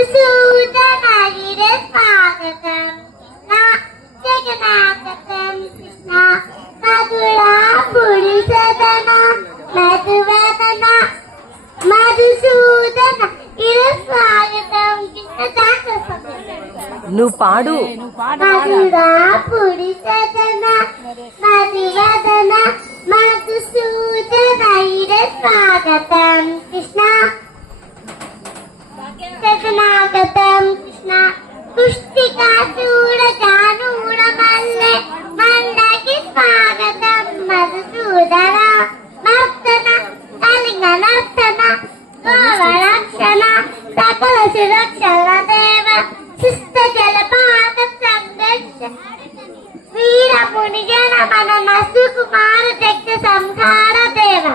మధుసూదన గిరి స్వాగతం నా జగన్నాథం కృష్ణ మధురా పురి సదన మధువదన మధుసూదన గిరి స్వాగతం కృష్ణ. నువ్వు పాడు. మధురా పురి సదన మధువదన మధుసూదన గిరి స్వాగతం కృష్ణ జగన్నాథం కృష్ణ. పుష్టికాసూర జానూర మల్లె మండకి స్వాగతం మధుసూదన నర్తన కళింగ నర్తన గోవరక్షణ సకల సురక్షణ దేవ శిస్త జలపాత సంఘర్ష వీరముని జన మన నసు కుమార జగ సంహార దేవ.